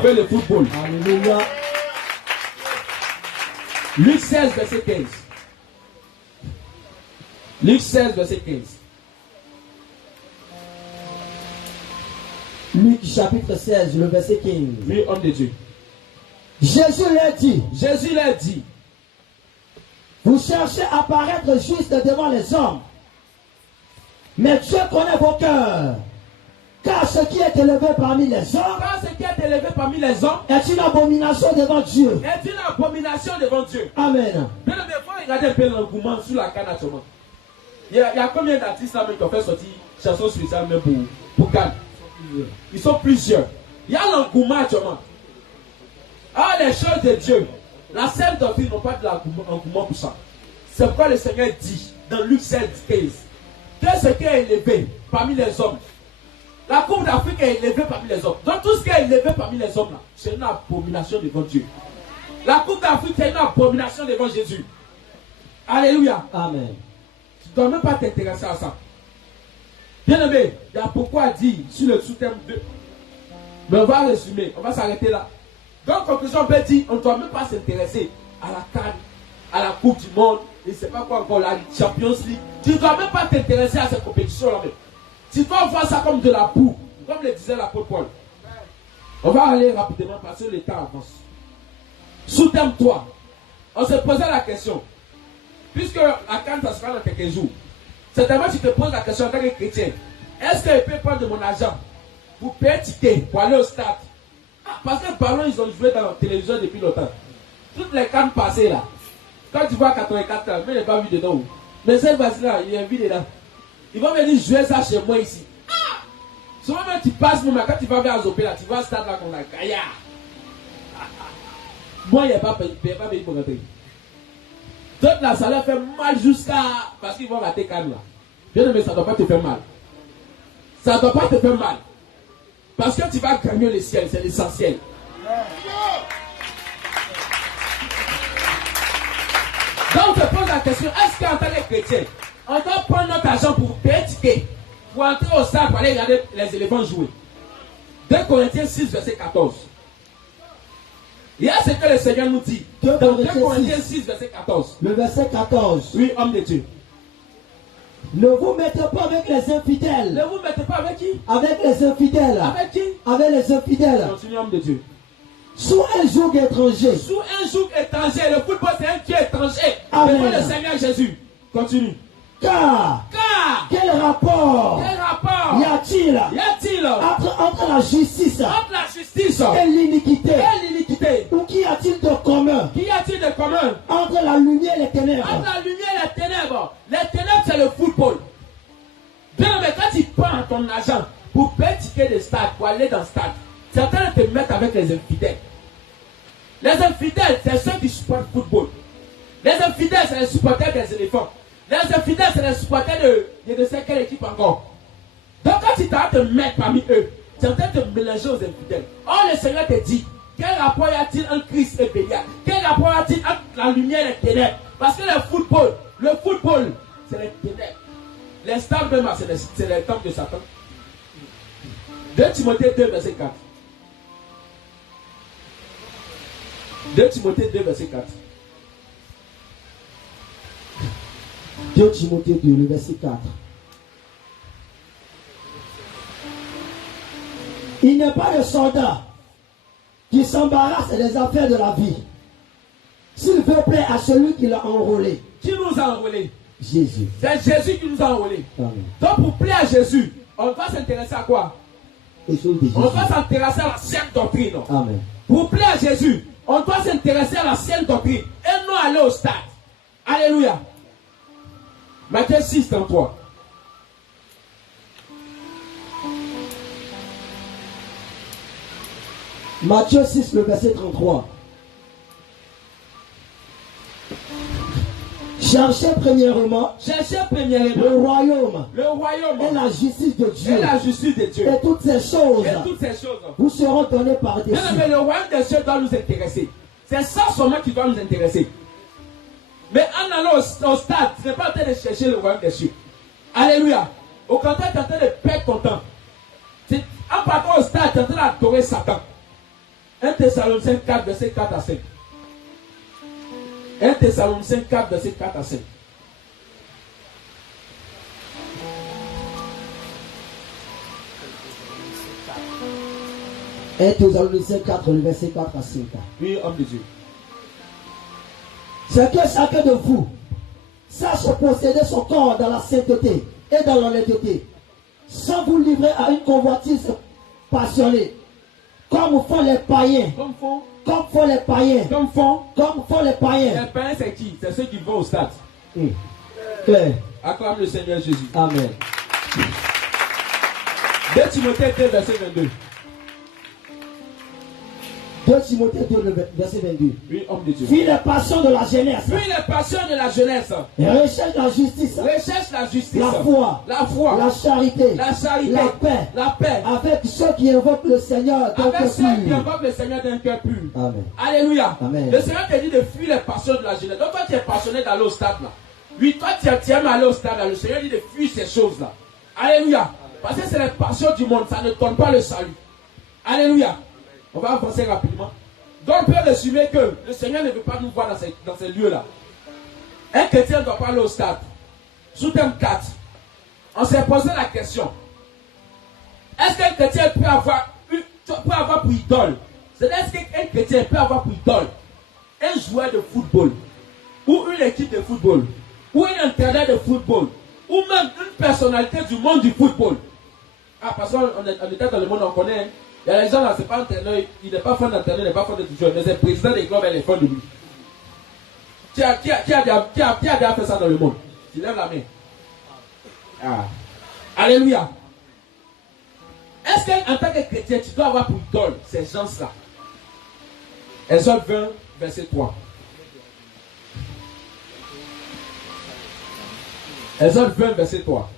sauver le football. Alléluia. Luc 16, verset 15. Luc 16, verset 15. Luc chapitre 16, le verset 15. Oui, homme de Dieu. Jésus leur dit, Jésus leur dit, vous cherchez à paraître juste devant les hommes, mais Dieu connaît vos cœurs. Car ce qui est élevé parmi les hommes car ce qui est élevé parmi les hommes est une abomination devant Dieu. est une abomination devant Dieu. Amen. Bien, mais il faut regarder un peu l'engouement sur la canne actuellement. Il y a combien d'artistes là même qui ont fait sortir chansons spéciales même pour Cannes? Ils sont plusieurs. Il y a l'engouement actuellement. Ah, les choses de Dieu, la sainte doctrine n'ont pas de l'engouement pour ça. C'est pourquoi le Seigneur dit dans Luc 16, 15 que ce qui est élevé parmi les hommes, la coupe d'Afrique est élevée parmi les hommes. Donc tout ce qui est élevé parmi les hommes là, c'est une abomination devant Dieu. La coupe d'Afrique c'est une abomination devant Jésus. Alléluia. Amen. Tu ne dois même pas t'intéresser à ça. Bien aimé, il y a beaucoup à dire sur le sous-thème 2. Mais on va résumer, on va s'arrêter là. Donc, conclusion, on peut dire, on ne doit même pas s'intéresser à la CAN, à la Coupe du Monde, et c'est pas quoi encore, la Champions League. Tu ne dois même pas t'intéresser à cette compétition-là même. Tu dois voir ça comme de la boue, comme le disait l'apôtre Paul. On va aller rapidement parce que le temps avance. Sous-thème 3. On se posait la question. Puisque la CAN, ça sera dans quelques jours. Certainement, tu te poses la question en tant que chrétien. Est-ce que je peux prendre de mon argent pour payer un ticket, pour aller au stade? Ah, parce que le ballon, ils ont joué dans la télévision depuis longtemps. Toutes les cannes passées là. Quand tu vois 84 ans, mais il n'est pas vu dedans. Mais cette voici-là, il est vu dedans. Ils vont venir jouer ça chez moi ici. Ah! Souvent même tu passes, mais quand tu vas vers Azopé là, tu vois le stade là qu'on a gaillard. Moi, il n'y a pas payé pour rentrer. D'autres là, ça leur fait mal jusqu'à. Parce qu'ils vont rater Cannes là. Bien aimé, ça ne doit pas te faire mal. Ça ne doit pas te faire mal. Parce que tu vas gagner le ciel, c'est l'essentiel. Donc on te pose la question, est-ce qu'en tant que chrétien, on doit prendre notre argent pour payer ticket, pour entrer au stade, pour aller regarder les éléphants jouer? 2 Corinthiens 6, verset 14. Il y a ce que le Seigneur nous dit. Dans 2 Corinthiens 6, verset 14. Le verset 14. Oui, homme de Dieu. Ne vous mettez pas avec les infidèles. Ne vous mettez pas avec qui? Avec les infidèles. Avec qui? Avec les infidèles. Continue, homme de Dieu. Sous un joug étranger. Sous un joug étranger. Le football, c'est un dieu étranger. Amen. Devant le Seigneur Jésus. Continue. Car quel rapport y a-t-il entre la justice et l'iniquité? Ou qu'y a-t-il de commun entre la lumière et les ténèbres? Entre la lumière et les ténèbres. Les ténèbres, c'est le football. Bien, mais quand tu prends ton argent pour payer ticket de stade, pour aller dans le stade, certains te mettent avec les infidèles. Les infidèles, c'est ceux qui supportent le football. Les infidèles, c'est les supporters des éléphants. Les infidèles, c'est les supporters de je ne sais quelle équipe encore. Donc quand tu t'as te mettre parmi eux, tu es en train de te mélanger aux infidèles. Or le Seigneur te dit, quel rapport y a-t-il entre Christ et Bélial? Quel rapport y a-t-il entre la lumière et les ténèbres? Parce que le football, c'est les ténèbres. Les stars même, c'est les temples de Satan. 2 Timothée 2, verset 4. 2 Timothée 2, verset 4. 2 Timothée 2, le verset 4. Il n'est pas le soldat qui s'embarrasse des affaires de la vie, s'il veut plaire à celui qui l'a enrôlé. Qui nous a enrôlés? Jésus. C'est Jésus qui nous a enrôlés. Amen. Donc pour plaire à Jésus, on va s'intéresser à quoi? Les choses de Jésus. On va s'intéresser à la sainte doctrine. Amen. Pour plaire à Jésus, on doit s'intéresser à la sainte doctrine et non aller au stade. Alléluia. Matthieu 6, 33. Matthieu 6, le verset 33. Cherchez premièrement le royaume et la justice de Dieu. Et toutes ces choses vous seront données par-dessus. Mais le royaume des cieux doit nous intéresser. C'est ça seulement qui doit nous intéresser. Mais en allant au stade, tu n'es pas en train de chercher le royaume des cieux. Alléluia. Au contraire, tu es en train de perdre ton temps. En partant au stade, tu es en train d'adorer Satan. 1 Thessaloniciens 4, verset 4 à 5. 1 Thessaloniciens 4, verset 4 à 5. Et Thessaloniciens 4, le verset 4 à 5. Oui, homme de Dieu. C'est que chacun de vous sache posséder son corps dans la sainteté et dans l'honnêteté, sans vous livrer à une convoitise passionnée, comme font les païens. Comme font les païens. Comme font les païens. Les païens, c'est qui? C'est ceux qui vont au stade. Claire. Acclame le Seigneur Jésus. Amen. 2 Timothée 2, verset 22. 2 Timothée 2, verset 22. Oui, homme de Dieu. Fuis les passions de la jeunesse. Fuis les passions de la jeunesse. Et recherche la justice. Recherche la justice. La foi. La foi. La charité. La charité. La paix. La paix. Avec ceux qui invoquent le Seigneur d'un Avec cœur ceux qui pur. invoquent le Seigneur d'un cœur pur. Amen. Alléluia. Amen. Le Seigneur te dit de fuir les passions de la jeunesse. Donc toi tu es passionné d'aller au stade là. Oui, toi tu aimes aller au stade là. Le Seigneur dit de fuir ces choses là. Alléluia. Parce que c'est les passions du monde. Ça ne donne pas le salut. Alléluia. On va avancer rapidement. Donc on peut résumer que le Seigneur ne veut pas nous voir dans ces lieux-là. Un chrétien ne doit pas aller au stade. Sous thème 4, on s'est posé la question. Est-ce qu'un chrétien peut avoir pour idole? Est-ce qu'un chrétien peut avoir pour idole un joueur de football, ou une équipe de football, ou un entraîneur de football, ou même une personnalité du monde du football? Ah, parce qu'on était dans le monde, on connaît. Il y a des gens là, c'est pas entraîneur, il n'est pas fan d'entraîneur, il n'est pas fan de joueur, mais c'est président des clubs et les fans de lui. Qui a déjà fait ça dans le monde? Tu lèves la main. Ah. Alléluia. Est-ce qu'en tant que chrétien, tu dois avoir pour idole ces gens-là? Exode 20, verset 3. Exode 20, verset 3.